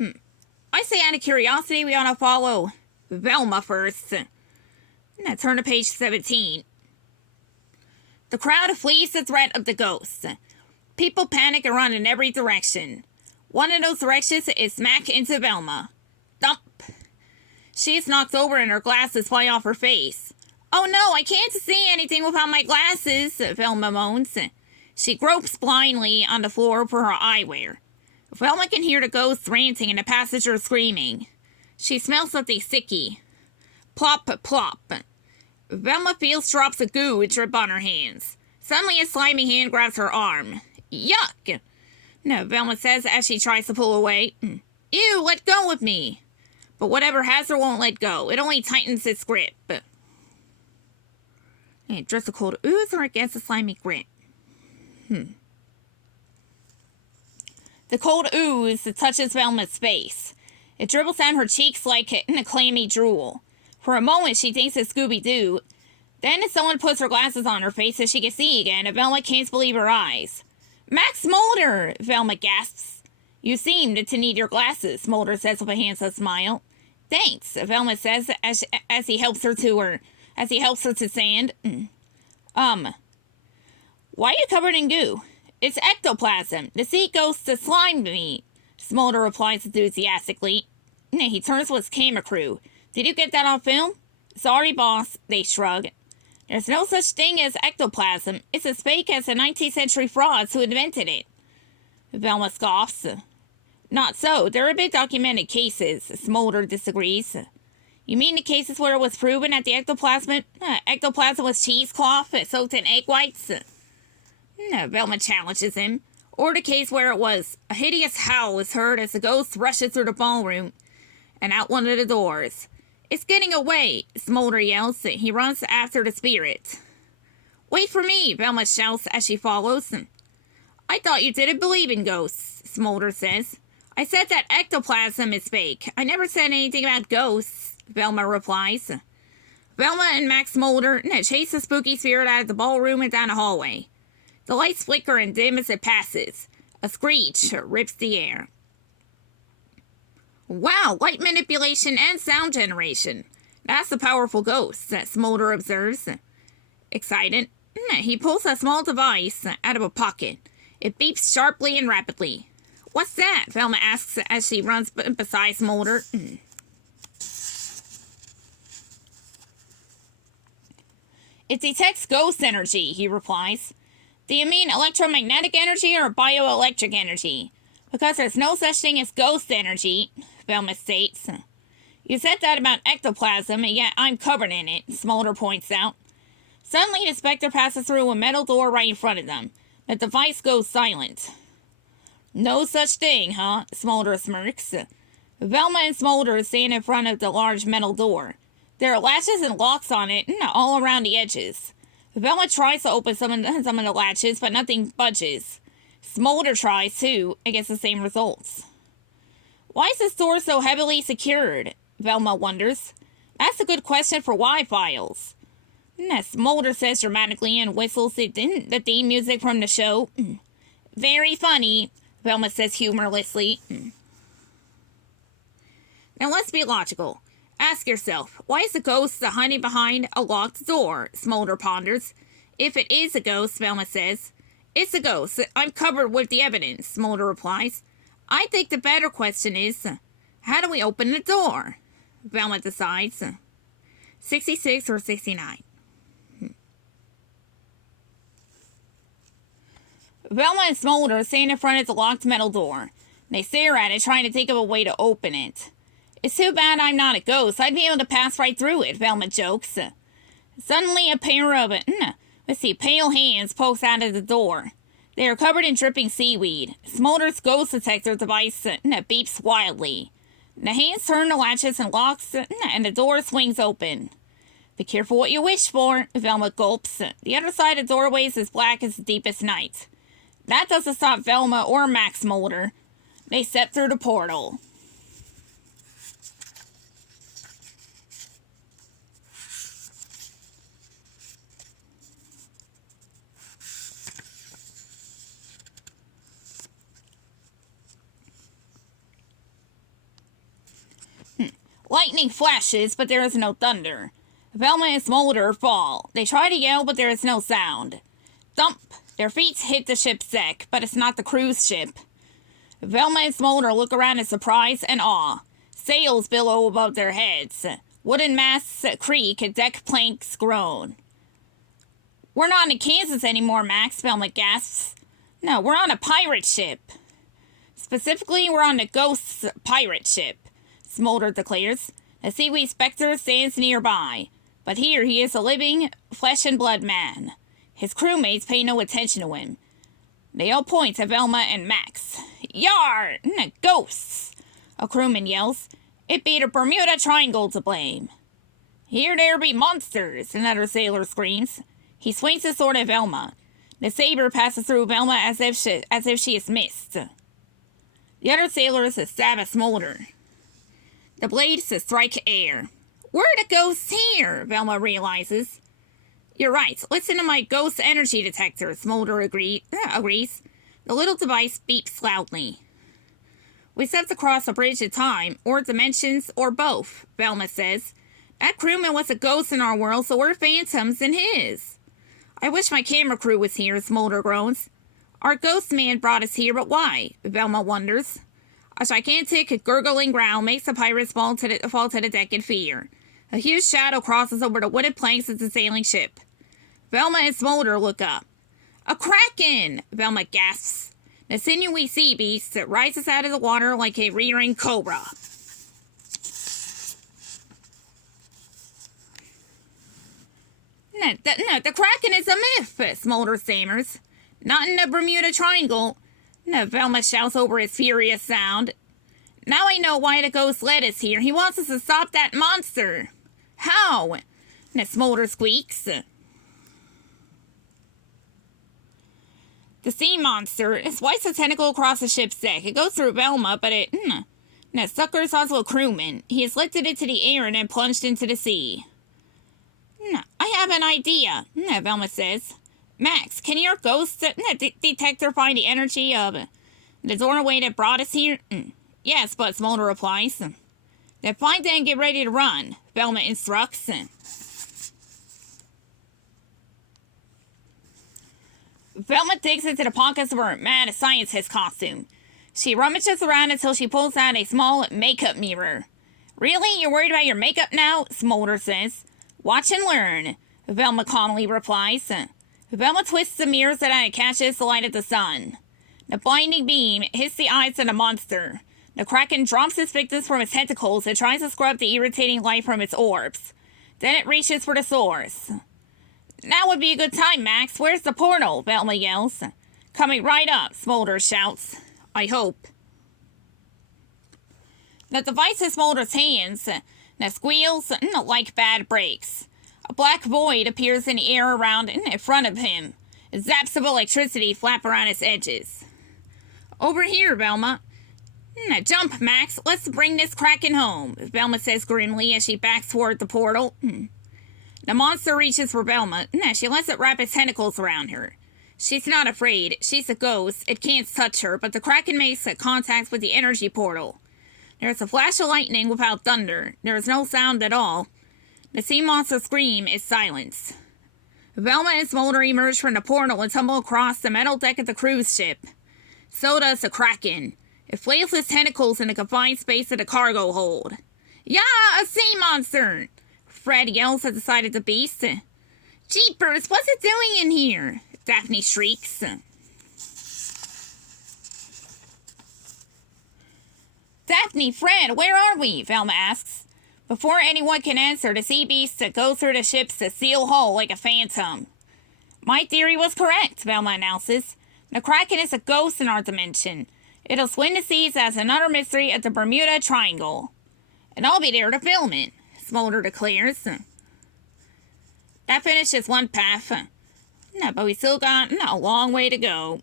I say out of curiosity we ought to follow Velma first. Now turn to page 17. The crowd flees the threat of the ghosts. People panic and run in every direction. One of those directions is smack into Velma. Thump! She is knocked over and her glasses fly off her face. Oh no, I can't see anything without my glasses, Velma moans. She gropes blindly on the floor for her eyewear. Velma can hear the ghosts ranting and the passengers screaming. She smells something sticky. Plop, plop. Velma feels drops of goo drip on her hands. Suddenly a slimy hand grabs her arm. Yuck! No, Velma says as she tries to pull away. Ew, let go of me! But whatever has her won't let go. It only tightens its grip. It drifts a cold ooze or against a slimy grip. The cold ooze touches Velma's face. It dribbles down her cheeks like a clammy drool. For a moment, she thinks it's Scooby-Doo. Then someone puts her glasses on her face so she can see again, and Velma can't believe her eyes. Max Mulder! Velma gasps. You seem to need your glasses, Mulder says with a handsome smile. Thanks, Velma says as he helps her to stand. Why are you covered in goo? It's ectoplasm. The sea ghosts slimed me, Smolder replies enthusiastically. He turns to his camera crew. Did you get that on film? Sorry, boss, they shrug. There's no such thing as ectoplasm. It's as fake as the 19th century frauds who invented it. Velma scoffs. Not so. There have been documented cases, Smolder disagrees. You mean the cases where it was proven that the ectoplasm was cheesecloth soaked in egg whites? No, Velma challenges him. Or the case where it was. A hideous howl is heard as the ghost rushes through the ballroom and out one of the doors. It's getting away, Smolder yells. He runs after the spirit. Wait for me, Velma shouts as she follows. I thought you didn't believe in ghosts, Smolder says. I said that ectoplasm is fake. I never said anything about ghosts, Velma replies. Velma and Max Mulder chase the spooky spirit out of the ballroom and down the hallway. The lights flicker and dim as it passes. A screech rips the air. Wow, light manipulation and sound generation. That's a powerful ghost, Smolder observes. Excited, he pulls a small device out of a pocket. It beeps sharply and rapidly. What's that? Velma asks as she runs beside Smolder. It detects ghost energy, he replies. Do you mean electromagnetic energy or bioelectric energy? Because there's no such thing as ghost energy, Velma states. You said that about ectoplasm, and yet I'm covered in it, Smolder points out. Suddenly, the specter passes through a metal door right in front of them. The device goes silent. No such thing, huh? Smolder smirks. Velma and Smolder stand in front of the large metal door. There are latches and locks on it, all around the edges. Velma tries to open some of the latches, but nothing budges. Smolder tries, too, and gets the same results. Why is this door so heavily secured? Velma wonders. That's a good question for Y-Files. Smolder says dramatically and whistles the theme music from the show. Very funny, Velma says humorlessly. Now let's be logical. Ask yourself, why is the ghost hiding behind a locked door? Smolder ponders. If it is a ghost, Velma says. It's a ghost. I'm covered with the evidence, Smolder replies. I think the better question is, how do we open the door? Velma decides. 66 or 69. Velma and Smolder stand in front of the locked metal door. They stare at it, trying to think of a way to open it. It's too bad I'm not a ghost. I'd be able to pass right through it, Velma jokes. Suddenly, a pair of, pale hands pokes out of the door. They are covered in dripping seaweed. Smolder's ghost detector device beeps wildly. The hands turn the latches and locks, and the door swings open. Be careful what you wish for, Velma gulps. The other side of the doorway is as black as the deepest night. That doesn't stop Velma or Max Mulder. They step through the portal. Lightning flashes, but there is no thunder. Velma and Smolder fall. They try to yell, but there is no sound. Thump! Their feet hit the ship's deck, but it's not the cruise ship. Velma and Smolder look around in surprise and awe. Sails billow above their heads. Wooden masts creak and deck planks groan. We're not in Kansas anymore, Max, Velma gasps. No, we're on a pirate ship. Specifically, we're on the Ghost's pirate ship, Smolder declares. A seaweed specter stands nearby, but here he is a living, flesh-and-blood man. His crewmates pay no attention to him. They all point at Velma and Max. Yar! Ghosts! A crewman yells. It be the Bermuda Triangle to blame. Here there be monsters, another sailor screams. He swings his sword at Velma. The saber passes through Velma as if she is missed. The other sailors stab at Smolder. The blades strike air. We're the ghosts here, Velma realizes. You're right. Listen to my ghost energy detector, Smolder agrees. The little device beeps loudly. We stepped across a bridge of time, or dimensions, or both, Velma says. That crewman was a ghost in our world, so we're phantoms in his. I wish my camera crew was here, Smolder groans. Our ghost man brought us here, but why? Velma wonders. A gigantic, gurgling growl makes the pirates fall to the deck in fear. A huge shadow crosses over the wooden planks of the sailing ship. Velma and Smolder look up. A kraken! Velma gasps. The sinewy sea beast rises out of the water like a rearing cobra. No, the kraken is a myth, Smolder stammers. Not in the Bermuda Triangle. No, Velma shouts over his furious sound. Now I know why the ghost led us here. He wants us to stop that monster. How? Smolder squeaks. The sea monster swipes a tentacle across the ship's deck. It goes through Velma, but it suckers onto a crewman. He is lifted into the air and then plunged into the sea. I have an idea, Velma says. Max, can your ghost detector find the energy of the doorway that brought us here? Yes, but Smolder replies. Then find it and get ready to run, Velma instructs. Velma digs into the pockets of her mad scientist costume. She rummages around until she pulls out a small makeup mirror. Really? You're worried about your makeup now? Smolder says. Watch and learn, Velma calmly replies. Velma twists the mirror so that it catches the light of the sun. The blinding beam hits the eyes of the monster. The kraken drops its victims from its tentacles and tries to scrub the irritating light from its orbs. Then it reaches for the source. Now would be a good time, Max. Where's the portal? Velma yells. Coming right up, Smolder shouts. I hope. The device in Smolder's hands squeals like bad brakes. A black void appears in the air around and in front of him. Zaps of electricity flap around its edges. Over here, Velma. Jump, Max. Let's bring this kraken home, Velma says grimly as she backs toward the portal. The monster reaches for Velma. She lets it wrap its tentacles around her. She's not afraid. She's a ghost. It can't touch her, but the kraken makes contact with the energy portal. There's a flash of lightning without thunder. There is no sound at all. The sea monster's scream is silence. Velma and Smolder emerge from the portal and tumble across the metal deck of the cruise ship. So does the kraken. It flails its tentacles in the confined space of the cargo hold. Yeah, a sea monster! Fred yells at the side of the beast. Jeepers, what's it doing in here? Daphne shrieks. Daphne, Fred, where are we? Velma asks. Before anyone can answer, the sea beast goes through the ship's steel hull like a phantom. My theory was correct, Velma announces. The kraken is a ghost in our dimension. It'll swim the seas as another mystery at the Bermuda Triangle. And I'll be there to film it, Smolder declares. That finishes one path. But we still got a long way to go.